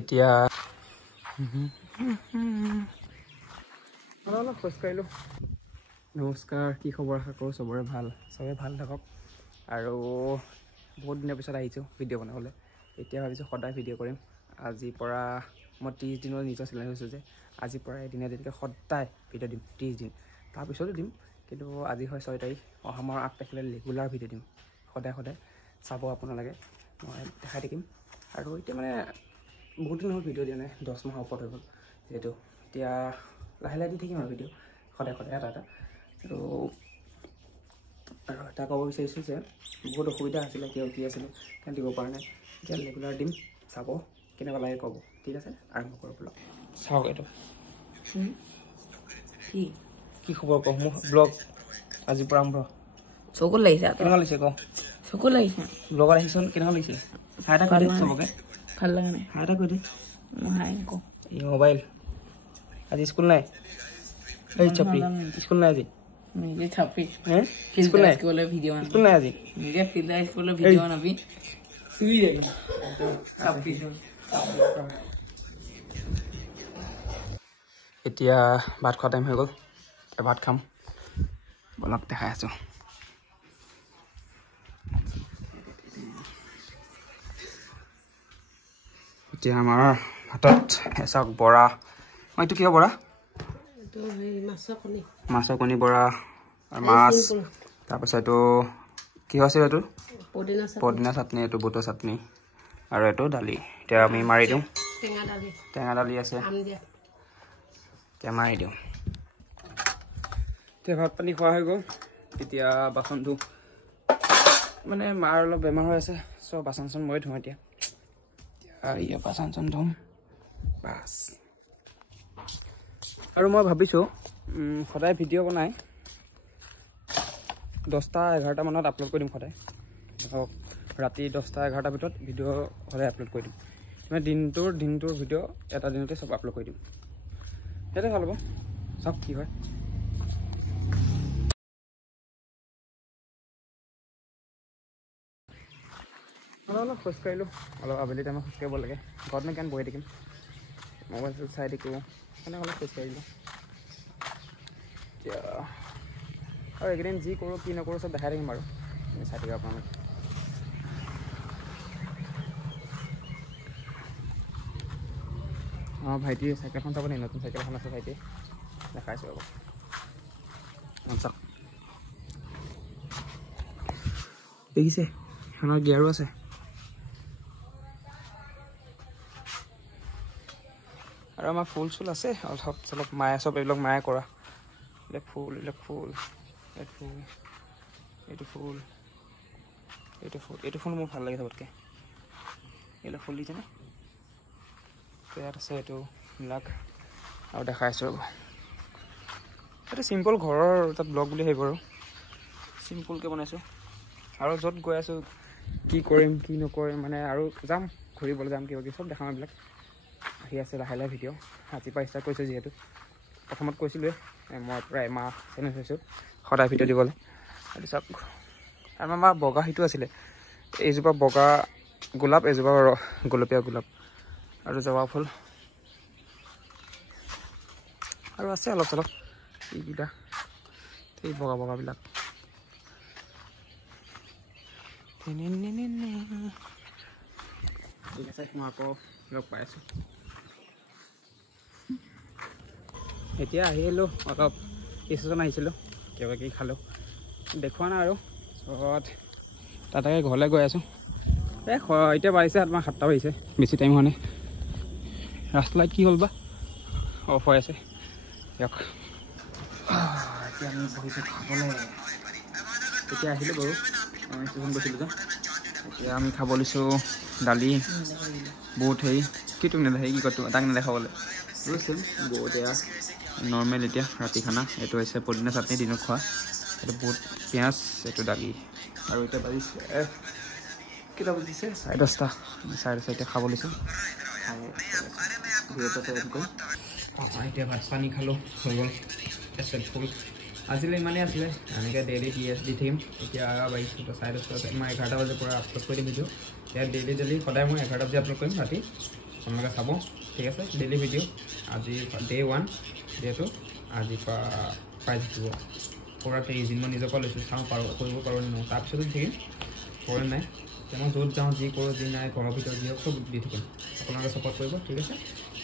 এতিয়া অলপ খোজকাঢ়িলোঁ। নমস্কাৰ, কি খবৰ? আশা কৰোঁ চবৰে ভাল, চবে ভাল থাকক। আৰু বহুত দিনৰ পিছত আহিছোঁ ভিডিঅ' বনাবলৈ। এতিয়া ভাবিছোঁ সদায় ভিডিঅ' কৰিম। আজিৰ পৰা মই 30 দিনৰ নিজৰ চেলেঞ্জ হৈছোঁ যে আজিৰ পৰা এদিনীয়া দিনকৈ সদায় ভিডিঅ' দিম। 30 দিন তাৰপিছতো দিম, কিন্তু আজি হয় 6 তাৰিখ, অহা মাহৰ 8 তাৰিখলৈ ৰেগুলাৰ ভিডিঅ' দিম। সদায় চাব আপোনালোকে, মই দেখাই থাকিম। আৰু এতিয়া মানে বহুত দিন হ'ল ভিডিঅ' দিয়া নাই, 10 মাহৰ ওপৰত হৈ গ'ল যিহেতু। এতিয়া লাহে লাহে দি থাকিম আৰু ভিডিঅ' সদায় এটা এটা। আৰু এটা ক'ব বিচাৰিছোঁ যে বহুত অসুবিধা আছিলে, কি আছিলে কাৰণ দিব পৰা নাই। এতিয়া ৰেগুলাৰ দিম, চাব কেনেকুৱা লাগে ক'ব। ঠিক আছে, আৰম্ভ কৰোঁ ব্লগ। চাওক এইটো কি খবৰ কওঁ? মোৰ ব্লগ আজিৰ পৰা আৰম্ভ। চকুত লাগিছে, কেনেকুৱা লাগিছে কওঁ? চকুত লাগিছে। ব্লগত আহিছোঁ, কেনেকুৱা লাগিছে? হাই এটা কৈ দে চবকে। ভাল লগা নাই। হাই এটা কৈ দে। হাই নকওঁ। এই মোবাইল আজি স্কুল নাই? এই চাপৰি স্কুল নাই আজি? নিজে চাপি স্কুল নাই? ভিডিঅ' স্কুল নাই আজি? নিজে ফিল্টাৰ স্কুলৰ ভিডিঅ' বনাবি। এতিয়া ভাত খোৱা টাইম হৈ গ'ল, ভাত খাম। বলক দেখাই আছোঁ। এতিয়া আমাৰ ভাতত চাওক বৰা, এইটো কিয় বৰা? মাছৰ কণী বৰা আৰু মাছ। তাৰপিছত এইটো কি আছিল? এইটো পদিনা চাটনি, এইটো বুটৰ চাটনি আৰু এইটো দালি। এতিয়া আমি মাৰি দিওঁ। টেঙা দালি আছে, এতিয়া মাৰি দিওঁ। এতিয়া ভাত পানী খোৱা হৈ গ'ল। এতিয়া বাচন ধুওঁ, মানে মাৰ অলপ বেমাৰ হৈ আছে, চব বাচন চাচন মই ধুওঁ। এতিয়া বাচন চাচন ধুম বাছ। আৰু মই ভাবিছোঁ সদায় ভিডিঅ' বনাই 10টা-11টা মানত আপলোড কৰি দিম সদায়। ৰাতি 10টা-11টাৰ ভিতৰত ভিডিঅ' সদায় আপলোড কৰি দিম। মানে দিনটোৰ ভিডিঅ' এটা দিনতে চব আপলোড কৰি দিম। সেইটোৱে ভাল হ'ব, চাওক কি হয়। অলপ খোজকাঢ়িলোঁ, অলপ আবেলি টাইমত খোজকাঢ়িব লাগে। ঘৰতনো কেন বহি থাকিম, মোবাইল চাই থাকোঁ, সেইকাৰণে অলপ খোজকাঢ়িলোঁ। এতিয়া আৰু এইকেইদিন যি কৰোঁ কি নকৰোঁ চব দেখাই থাকিম আৰু চাই থাকিব আপোনালোকে। অঁ, ভাইটিৰ চাইকেলখন চাব নি? নতুন চাইকেল এখন আছে ভাইটিৰ, দেখাইছোঁ ৰ'ব। চাওক দেখিছে, সেইখনৰ গিয়াৰো আছে। আৰু আমাৰ ফুল চুল আছে অলপ চলপ, মায়ে চব এইবিলাক মায়ে কৰা। এইবিলাক ফুল, এইটো ফুল, এইটো ফুল মোৰ ভাল লাগে চবতকৈ। এইবিলাক ফুল দিছেনে? ইয়াত আছে এইটো বিলাক আৰু দেখাই আছোঁ ৰ'ব। এইটো চিম্পল ঘৰৰ তাত ব্লগ বুলি ভাবিব আৰু চিম্পুলকৈ বনাইছোঁ। আৰু য'ত গৈ আছোঁ, কি কৰিম কি নকৰিম, মানে আৰু যাম ঘূৰিবলৈ, যাম কিবা কিবি চব দেখাম। এইবিলাক আহি আছে লাহে লাহে ভিডিঅ'। আজিৰ পৰা ষ্টাৰ্ট কৰিছোঁ যিহেতু। প্ৰথমত কৈছিলোঁৱে মই প্ৰায় এমাহ চেলেঞ্জ হৈছোঁ সদায় ভিডিঅ' দিবলৈ। তাৰপিছত আমাৰ বগা সিটো আছিলে, এইজোপা বগা গোলাপ, এজোপা গোলপীয়া গোলাপ আৰু জবা ফুল আৰু আছে অলপ চলপ এইকেইটা, এই বগাবিলাক। ঠিক আছে, মই আকৌ লগ পাই আছোঁ। এতিয়া আহিলোঁ, অলপ ষ্টেচন আহিছিলোঁ, কিবা কিবি খালোঁ, দেখুওৱা নাই আৰু। তাতে ঘৰলৈ গৈ আছোঁ। এতিয়া বাজিছে তোমাৰ 7টা বাজিছে, বেছি টাইম হোৱা নাই। ৰাস্তা লাইট কি হ'ল বা, অফ হৈ আছে। দিয়ক, এতিয়া আমি বহিছোঁ খাবলৈ। এতিয়া আহিলোঁ বাৰু, আমি ষ্টেচন গৈছিলোঁ যে। এতিয়া আমি খাব লৈছোঁ দালি, বুট, কি তুমি নেদেখা, কি কয় তাক নেদেখাবলৈ বুজিছিল। বুট এয়া নৰ্মেল এতিয়া ৰাতি খানা। এইটো হৈছে পদিনা চাটনি, দিনত খোৱা। এইটো বুট, পিঁয়াজ, এইটো দালি। আৰু এতিয়া বাজিছে কেইটা বাজিছে? 10:30। 10:30 এতিয়া খাব লৈছোঁ। এতিয়া ভাত পানী খালোঁ, হৈ গ'ল ফুল। আজিলৈ ইমানেই আছিলে, এনেকৈ ডেইলি দি থাকিম। এতিয়া বাজিছোঁ 10:30, মই 11টা বজাৰ পৰা আপলোড কৰি দিম ভিডিঅ'। এতিয়া ডেইলি সদায় মই 11টা বজাত আপলোড কৰিম ৰাতি। আপোনালোকে চাব ঠিক আছে ডেইলি ভিডিঅ' আজি ডে 1 যিহেতু আজিৰ পৰা প্ৰাইজ দিব পুৰা 30 দিন মই নিজৰ পৰা লৈছোঁ চাওঁ কৰিব পাৰোঁ নে নহয় তাৰপিছতো থাকিম প্ৰব্লেম নাই মই য'ত যাওঁ যি কৰোঁ যি নাই ঘৰৰ ভিতৰত যি হওক চব দি থাকিম আপোনালোকে ছাপৰ্ট কৰিব ঠিক আছে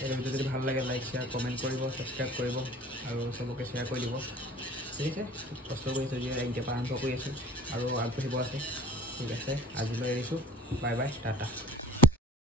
এই ভিডিঅ' যদি ভাল লাগে লাইক শ্বেয়াৰ কমেণ্ট কৰিব ছাবস্ক্ৰাইব কৰিব আৰু চবকে শ্বেয়াৰ কৰি দিব ঠিক আছে কষ্ট কৰিছোঁ যে এতিয়া পৰা আৰম্ভ কৰি আছোঁ আৰু আগবাঢ়িব আছে ঠিক আছে আজিলৈ এৰিছোঁ বাই বাই টাটা